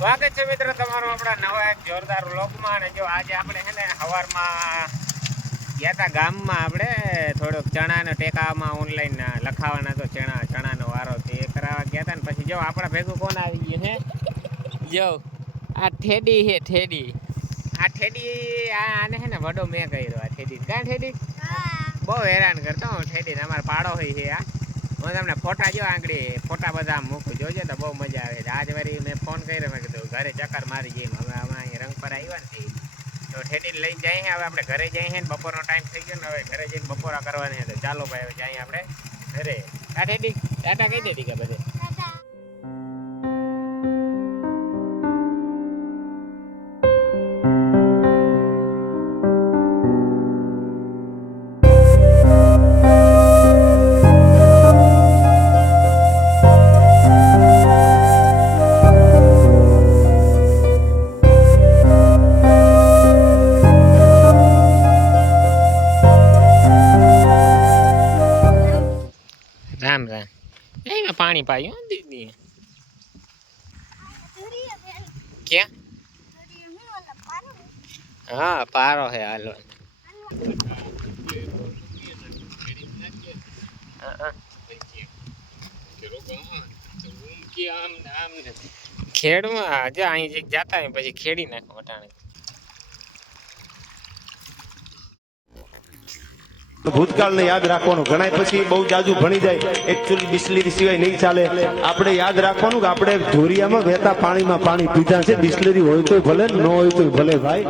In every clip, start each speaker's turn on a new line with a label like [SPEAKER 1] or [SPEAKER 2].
[SPEAKER 1] સ્વાગત છે મિત્રો તમારું આપણા નવા એક જોરદાર વ્લોગમાં. અને જો આજે આપણે છે ને સવારમાં ગયા હતા ગામમાં આપણે થોડોક ચણાનો ટેકામાં ઓનલાઈન લખાવાના તો ચણા ચણાનો વારો તે કરાવવા ગયા હતા ને પછી જો આપણા ભેગું કોણ આવી ગયું છે? જો આ ઠેડી છે ઠેડી. આ ઠેડી આ આને છે ને વડો મેં કર્યો આ ઠેડી. કાં ઠેડી? બહુ હેરાન કરતો હું ઠેડીને અમારો પાડો હોય છે આ. હું તમને ફોટા જો આંગળી, ફોટા બધા મૂકું. જોજે તો બહુ મજા આવે. છે આજ વારી મેં ફોન કર્યો. મેં કીધું, ઘરે ચક્કર મારી જઈએ હવે અમે અહીં રંગ પર આવ્યા ને તો ઠેડી લઈને જઈએ હવે આપણે ઘરે જઈએ ને બપોરનો ટાઈમ થઈ ગયો ને હવે ઘરે જઈને બપોરા કરવાની તો ચાલો ભાઈ, હવે જઈએ આપણે ઘરે. આ ઠેડી, ટાટા કહી દેતી કે બધે. રામ રામ. એમાં પાણી પાયું દીદી. ક્યાં? હા પારો હે હાલો. ખેડમાં આજે અહીં જે જાતા પછી ખેડી નાખો વટાણે.
[SPEAKER 2] ભૂતકાળને યાદ રાખવાનું. ઘણા પછી બહુ જાજુ ભણી જાય. એકચ્યુઅલી બિસ્લેરી સિવાય નહીં ચાલે. આપણે યાદ રાખવાનું કે આપણે ધોરિયામાં વહેતા પાણીમાં પાણી પીધા છે. બિસ્લેરી હોય તો ભલે ન હોય તો ભલે ભાઈ.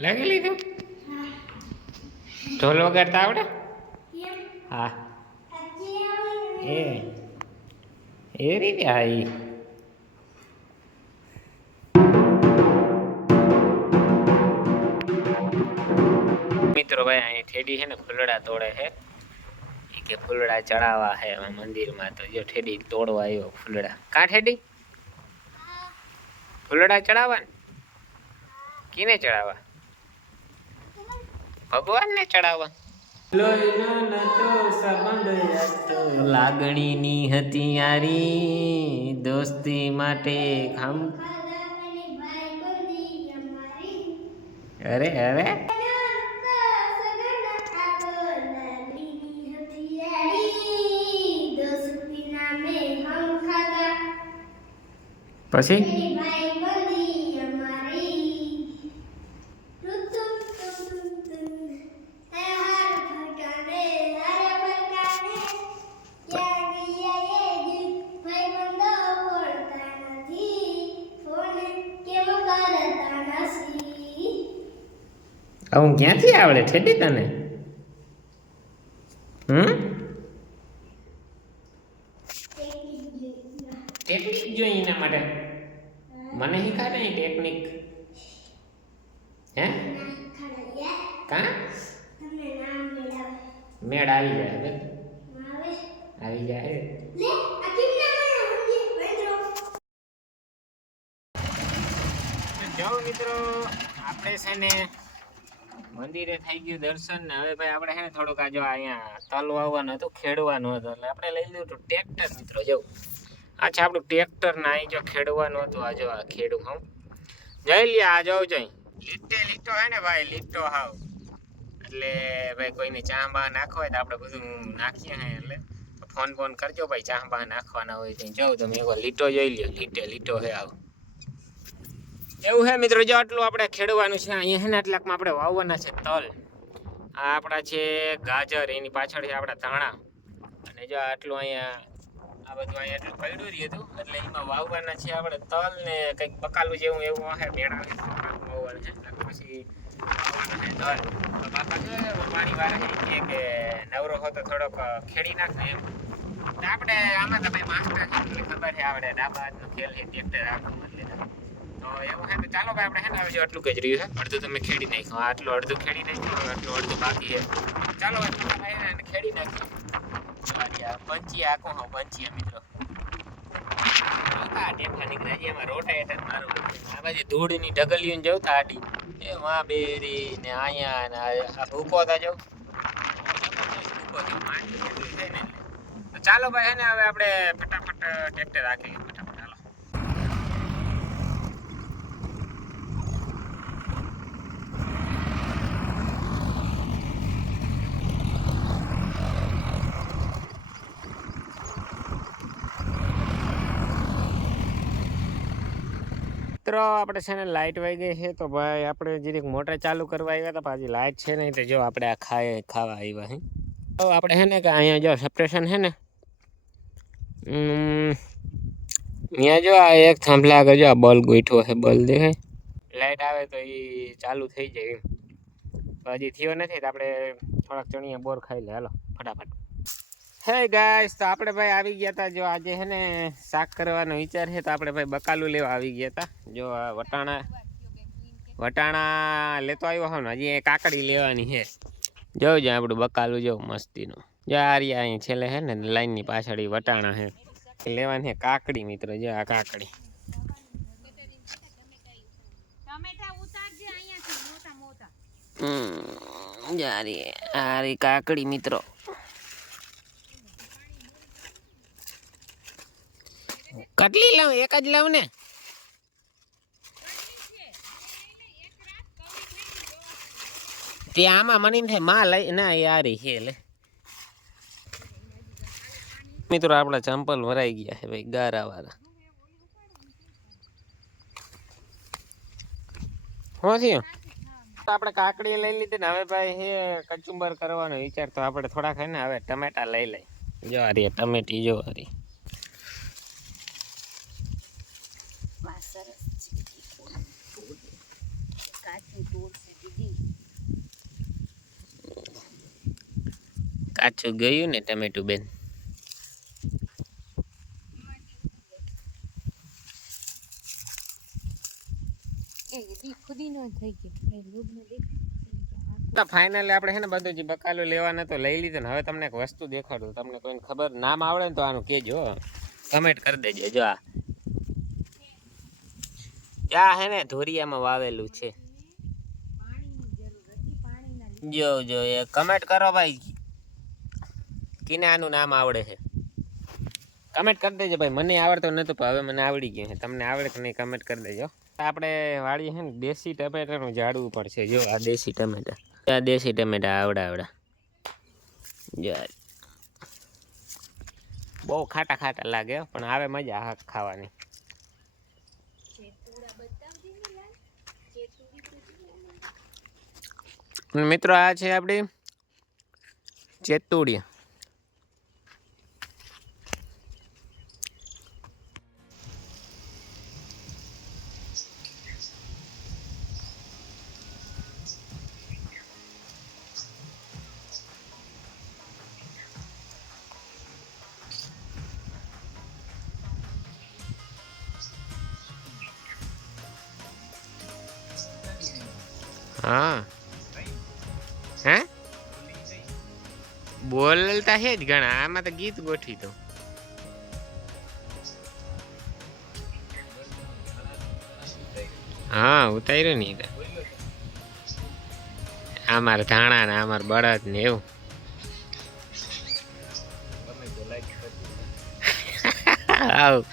[SPEAKER 1] લાગી લીધું? ઢોલ વગાડતા આવડે? હા. એ એ રીતે હા મિત્રો ભાઈ અહીં ઠેડી છે ને ફૂલડા તોડે છે. કે ફૂલડા ચડાવવા છે મંદિરમાં. તો જો ઠેડી તોડવા આવ્યો ફૂલડા. કા ઠેડી? ફૂલડા ચડાવવા ને? કીને ચડાવવા? ભગવાનને ચડાવવા? લાગણીની હતી યારી દોસ્તી માટે ખામ અરે અરે. પછી હું ક્યાંથી આવડે? ઠેડી તને? હમ ટેકનિક જોઈએ એના માટે મને શીખાડે ને ટેકનિક હે? કા? મેળ આવી જાય હવે. આવી જાય. જો મિત્રો, આપણે છે ને મંદિરે થઈ ગયું દર્શન ને હવે ભાઈ આપણે છે ને થોડુંક આ જો અહીંયા તલ વાવવાનું હતું, ખેડવાનું હતું, એટલે આપણે લઈ લીધું ટ્રેક્ટર મિત્રો, જો. આ છે આપણું ટ્રેક્ટર ના જો ખેડવાનું હતું, આ જો આ ખેડું, હું. જઈ લે આ જાઉં જઈ લીટે લીટો હે ને ભાઈ, લીટો હાવ. એટલે ભાઈ કોઈને ચા નાખો હોય તો આપણે બધું નાખીએ હે, એટલે ફોન ફોન કરજો ભાઈ, ચા બા નાખવાના હોય તો જાઉં તમે એકવાર. લીટો જોઈ લ્યો, લીટે લીટો હે આવ. એવું હે મિત્રો, જો આટલું આપણે ખેડવાનું છે, અહીંયા હે ને આટલાકમાં આપણે વાવવાના છે તલ. આ આપણા છે ગાજર, એની પાછળ છે આપણા ધાણા. અને જો આટલું અહીંયા આ બધું અહીંયા એટલું પડ્યું રહ્યું હતું. એટલે એમાં વાવવાના છે આપણે તલ ને કંઈક બકાલું જેવું એવું હે મેળાવે વાવવાનું છે. પછી તલ. બાપા જો મારી છે. કે નવરો હતો થોડોક ખેડી નાખ એમ. આપણે આમાં તો ભાઈ માસ્ટર એટલે ખબર છે આપણે ડાબા હાથનો ખેલ છે, ટ્રેક્ટર આપણું એટલે. તો એવું હે તો ચાલો ભાઈ આપણે હે ને આટલું જ રહ્યું છે. અડધું તમે ખેડી નાખ્યું. આટલું અડધું ખેડી નાખ્યું આટલું અડધું બાકી છે. ચાલો ભાઈ ખેડી આ પંચી આખો હા પંચી મિત્રો. આ ટેફા નીકળ્યા છે, એમાં રોટા હેઠળ મારો આ બાજુ ધૂળની ઢગલીયું જવતા આડી. એ માં બેરી ને અહીંયા ને આ ભૂકો તા જવું થાય ને એટલે. ચાલો ભાઈ, હે ને, હવે આપણે ફટાફટ ટ્રેક્ટર રાખી લઈએ ફટાફટ હાલો મિત્રો, આપણે છે ને લાઇટ વહી ગઈ છે, તો ભાઈ આપણે જીરીક મોટર ચાલુ કરવા આવ્યા હતા, પાછી લાઇટ છે નહીં, તો જો આપણે આ ખાય ખાવા આવ્યા હે. તો આપણે છે ને કે અહીંયા જો સપ્રેશન છે ને અહીંયા જો આ એક થાંભલા આગળ જો આ બલ્બ ગોઠવો છે, બલ્બ દેખાય. લાઇટ આવે તો એ ચાલુ થઈ જાય હજી થયો નથી, તો આપણે થોડાક ચણિયા બોર ખાઈ લે, હાલો, ફટાફટ. હે ગાઈસ તો આપણે ભાઈ આવી ગયા હતા જો આજે છે ને શાક કરવાનો વિચાર છે તો આપણે ભાઈ બકાલું લેવા આવી ગયા હતા જો આ વટાણા વટાણા લેતો આવ્યો હોઉં ને હજી એ કાકડી લેવાની છે. જોઉં જો આપણું બકાલું જો મસ્તીનું. જો આ રહ્યા અહીં છેલ્લે છે ને લાઈનની પાછળ ઈ વટાણા છે લેવાની છે કાકડી મિત્રો જો આ કાકડી.
[SPEAKER 3] ટમેટા ઉતારજે અહીંયાથી મોટા મોટા
[SPEAKER 1] હમ, જો આ રહી આ રહી કાકડી મિત્રો. કેટલી લઉં, એક જ લઉં ને? તે આમાં મને થાય, માં લઈ, ના યારી છે, લે. મિત્રો, આપણા ચંપલ ભરાઈ ગયા છે, ભાઈ ગારા વાળા શું થયું? તો આપણે કાકડી લઈ લીધી ને, હવે ભાઈ, હે, કચુંબર કરવાનો વિચાર તો આપણે થોડાક હે ને, હવે ટમેટા લઈ લઈ. જો રહી, ટમેટી, જો આ
[SPEAKER 3] કાચું
[SPEAKER 1] ગયું ને ટમેટું બેન? ફાઇનલી આપણે છે ને બધું જે બકાલું લેવાના તો લઈ લીધું ને હવે તમને એક વસ્તુ દેખાડું. તમને કોઈને ખબર નામ આવડે ને તો આનું કેજો કમેન્ટ કરી દેજો જો આ. આ હે ને ધોરિયામાં વાવેલું છે. જો જો એ કમેન્ટ કરો ભાઈ. કિને આનું નામ આવડે છે. કમેન્ટ કરી દેજો ભાઈ, મને આવડતો નહોતું, પણ હવે મને આવડી ગયું છે. તમને આવડે કે નહીં કમેન્ટ કરી દેજો. આપણે વાળીએ છે ને, દેશી ટમેટાનું ઝાડવું પડશે. જો, આ દેશી ટમેટા. આ દેશી ટમેટા આવડા આવડા. જો. બહુ ખાટા ખાટા લાગે, પણ આવે મજા હા ખાવાની. મિત્રો, આ છે આપણી ચેતુડી. હા. હે? બોલતા હે જ ઘણા આમાં તો ગીત ગોઠવી દો હા ઉતાર્યો ને ઈ તો. આ મારા ધાણા ને અમારે બળદ ને એવું. આવ.